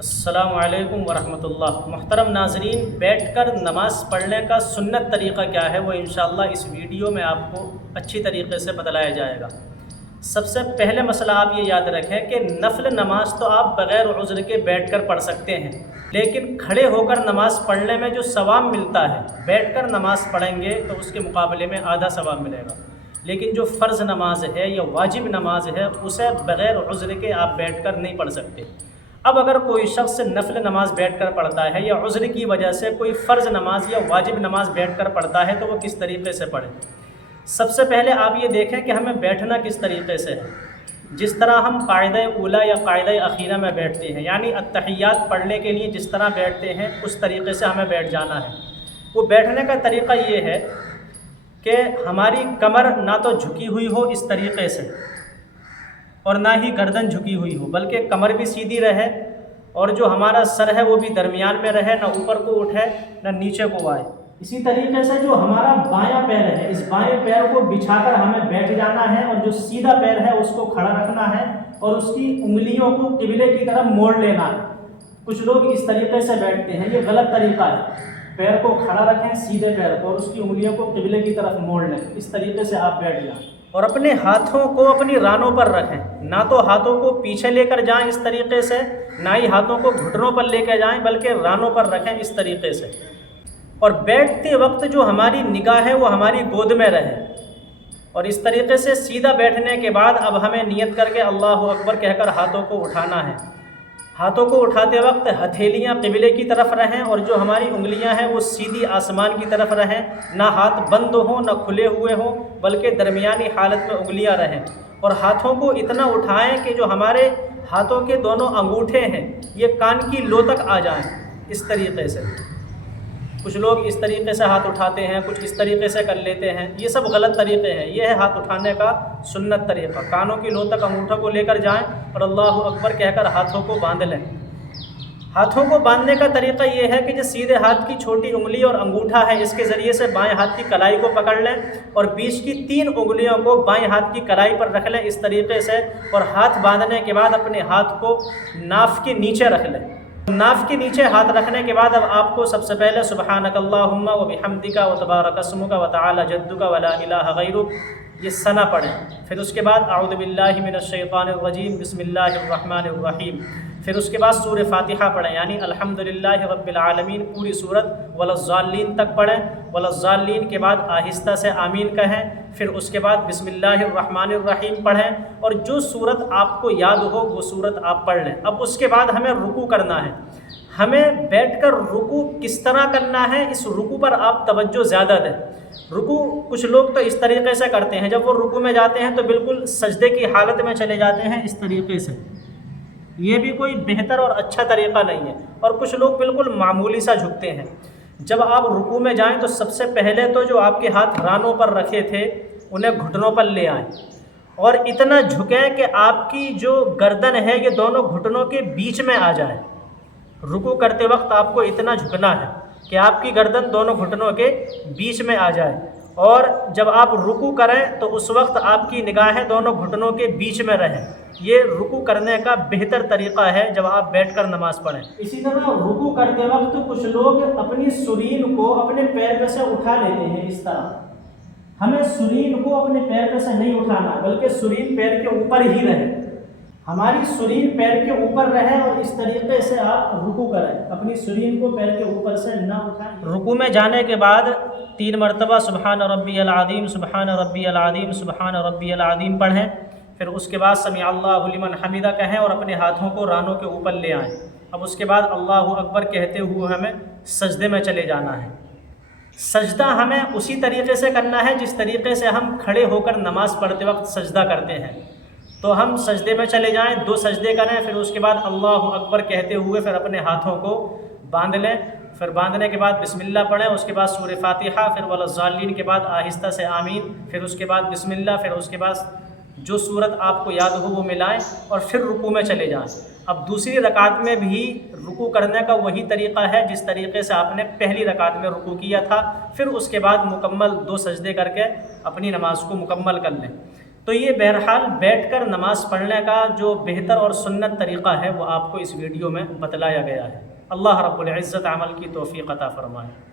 السلام علیکم ورحمۃ اللہ۔ محترم ناظرین، بیٹھ کر نماز پڑھنے کا سنت طریقہ کیا ہے وہ انشاءاللہ اس ویڈیو میں آپ کو اچھی طریقے سے بتلایا جائے گا۔ سب سے پہلے مسئلہ آپ یہ یاد رکھیں کہ نفل نماز تو آپ بغیر عذر کے بیٹھ کر پڑھ سکتے ہیں، لیکن کھڑے ہو کر نماز پڑھنے میں جو ثواب ملتا ہے بیٹھ کر نماز پڑھیں گے تو اس کے مقابلے میں آدھا ثواب ملے گا۔ لیکن جو فرض نماز ہے یا واجب نماز ہے اسے بغیر عذر کے آپ بیٹھ کر نہیں پڑھ سکتے۔ اب اگر کوئی شخص نفل نماز بیٹھ کر پڑھتا ہے یا عذر کی وجہ سے کوئی فرض نماز یا واجب نماز بیٹھ کر پڑھتا ہے تو وہ کس طریقے سے پڑھے؟ سب سے پہلے آپ یہ دیکھیں کہ ہمیں بیٹھنا کس طریقے سے ہے۔ جس طرح ہم قاعدہ اولیٰ یا قاعدہ اخیرہ میں بیٹھتے ہیں، یعنی التحیات پڑھنے کے لیے جس طرح بیٹھتے ہیں اس طریقے سے ہمیں بیٹھ جانا ہے۔ وہ بیٹھنے کا طریقہ یہ ہے کہ ہماری کمر نہ تو جھکی ہوئی ہو اس طریقے سے اور نہ ہی گردن جھکی ہوئی ہو، بلکہ کمر بھی سیدھی رہے اور جو ہمارا سر ہے وہ بھی درمیان میں رہے، نہ اوپر کو اٹھے نہ نیچے کو آئے۔ اسی طریقے سے جو ہمارا بایاں پیر ہے اس بائیں پیر کو بچھا کر ہمیں بیٹھ جانا ہے اور جو سیدھا پیر ہے اس کو کھڑا رکھنا ہے اور اس کی انگلیوں کو قبلے کی طرف موڑ لینا ہے۔ کچھ لوگ اس طریقے سے بیٹھتے ہیں، یہ غلط طریقہ ہے۔ پیر کو کھڑا رکھیں سیدھے پیر کو اور اس کی انگلیوں کو قبلے کی طرف موڑ لیں، اس طریقے سے آپ بیٹھ جائیں اور اپنے ہاتھوں کو اپنی رانوں پر رکھیں، نہ تو ہاتھوں کو پیچھے لے کر جائیں اس طریقے سے، نہ ہی ہاتھوں کو گھٹنوں پر لے کے جائیں، بلکہ رانوں پر رکھیں اس طریقے سے۔ اور بیٹھتے وقت جو ہماری نگاہ ہے وہ ہماری گود میں رہے، اور اس طریقے سے سیدھا بیٹھنے کے بعد اب ہمیں نیت کر کے اللہ اکبر کہہ کر ہاتھوں کو اٹھانا ہے۔ ہاتھوں کو اٹھاتے وقت ہتھیلیاں قبلے کی طرف رہیں اور جو ہماری انگلیاں ہیں وہ سیدھی آسمان کی طرف رہیں، نہ ہاتھ بند ہوں نہ کھلے ہوئے ہوں، بلکہ درمیانی حالت میں انگلیاں رہیں، اور ہاتھوں کو اتنا اٹھائیں کہ جو ہمارے ہاتھوں کے دونوں انگوٹھے ہیں یہ کان کی لو تک آ جائیں اس طریقے سے۔ کچھ لوگ اس طریقے سے ہاتھ اٹھاتے ہیں، کچھ اس طریقے سے کر لیتے ہیں، یہ سب غلط طریقے ہیں۔ یہ ہے ہاتھ اٹھانے کا سنت طریقہ، کانوں کی لو تک انگوٹھوں کو لے کر جائیں اور اللہ اکبر کہہ کر ہاتھوں کو باندھ لیں۔ ہاتھوں کو باندھنے کا طریقہ یہ ہے کہ جو سیدھے ہاتھ کی چھوٹی انگلی اور انگوٹھا ہے اس کے ذریعے سے بائیں ہاتھ کی کلائی کو پکڑ لیں اور بیچ کی 3 انگلیوں کو بائیں ہاتھ کی کلائی پر رکھ لیں اس طریقے سے، اور ہاتھ باندھنے کے بعد اپنے ہاتھ کو ناف کے نیچے رکھ لیں۔ ناف کے نیچے ہاتھ رکھنے کے بعد اب آپ کو سب سے پہلے سبحانک اللہم و بحمدک و تبارک اسمک و تعالی جدک و لا الہ غیرک یہ ثنا پڑھیں۔ پھر اس کے بعد اعوذ باللہ من الشیطان الرجیم بسم اللہ الرحمن الرحیم۔ پھر اس کے بعد سورہ فاتحہ پڑھیں، یعنی الحمدللہ رب العالمین پوری سورت وللضالین تک پڑھیں۔ وللضالین کے بعد آہستہ سے آمین کہیں، پھر اس کے بعد بسم اللہ الرحمن الرحیم پڑھیں، اور جو سورت آپ کو یاد ہو وہ سورت آپ پڑھ لیں۔ اب اس کے بعد ہمیں رکوع کرنا ہے۔ ہمیں بیٹھ کر رکوع کس طرح کرنا ہے، اس رکوع پر آپ توجہ زیادہ دیں۔ رکوع کچھ لوگ تو اس طریقے سے کرتے ہیں، جب وہ رکوع میں جاتے ہیں تو بالکل سجدے کی حالت میں چلے جاتے ہیں اس طریقے سے، یہ بھی کوئی بہتر اور اچھا طریقہ نہیں ہے۔ اور کچھ لوگ بالکل معمولی سا جھکتے ہیں۔ جب آپ رکوع میں جائیں تو سب سے پہلے تو جو آپ کے ہاتھ رانوں پر رکھے تھے انہیں گھٹنوں پر لے آئیں اور اتنا جھکیں کہ آپ کی جو گردن ہے یہ دونوں گھٹنوں کے بیچ میں آ جائے۔ رکوع کرتے وقت آپ کو اتنا جھکنا ہے کہ آپ کی گردن دونوں گھٹنوں کے بیچ میں آ جائے، اور جب آپ رکوع کریں تو اس وقت آپ کی نگاہیں دونوں گھٹنوں کے بیچ میں رہیں۔ یہ رکوع کرنے کا بہتر طریقہ ہے جب آپ بیٹھ کر نماز پڑھیں۔ اسی طرح رکوع کرتے وقت کچھ لوگ اپنی سرین کو اپنے پیر پہ سے اٹھا لیتے ہیں اس طرح۔ ہمیں سرین کو اپنے پیر پہ سے نہیں اٹھانا، بلکہ سرین پیر کے اوپر ہی رہے۔ ہماری سرین پیر کے اوپر رہے اور اس طریقے سے آپ رکوع کریں، اپنی سرین کو پیر کے اوپر سے نہ اٹھائیں۔ رکوع میں جانے کے بعد 3 مرتبہ سبحان ربی العظیم سبحان ربی العظیم سبحان ربی العظیم پڑھیں، پھر اس کے بعد سمیع اللہ لمن حمدہ کہیں اور اپنے ہاتھوں کو رانوں کے اوپر لے آئیں۔ اب اس کے بعد اللہ اکبر کہتے ہوئے ہمیں سجدے میں چلے جانا ہے۔ سجدہ ہمیں اسی طریقے سے کرنا ہے جس طریقے سے ہم کھڑے ہو کر نماز پڑھتے وقت سجدہ کرتے ہیں۔ تو ہم سجدے میں چلے جائیں، 2 سجدے کریں، پھر اس کے بعد اللہ اکبر کہتے ہوئے پھر اپنے ہاتھوں کو باندھ لیں، پھر باندھنے کے بعد بسم اللہ پڑھیں، اس کے بعد سورہ فاتحہ، پھر وللضالین کے بعد آہستہ سے آمین، پھر اس کے بعد بسم اللہ، پھر اس کے بعد جو سورت آپ کو یاد ہو وہ ملائیں اور پھر رکوع میں چلے جائیں۔ اب دوسری رکعت میں بھی رکوع کرنے کا وہی طریقہ ہے جس طریقے سے آپ نے پہلی رکعت میں رکوع کیا تھا، پھر اس کے بعد مکمل 2 سجدے کر کے اپنی نماز کو مکمل کر لیں۔ تو یہ بہرحال بیٹھ کر نماز پڑھنے کا جو بہتر اور سنت طریقہ ہے وہ آپ کو اس ویڈیو میں بتلایا گیا ہے۔ اللہ رب العزت عمل کی توفیق عطا فرمائے۔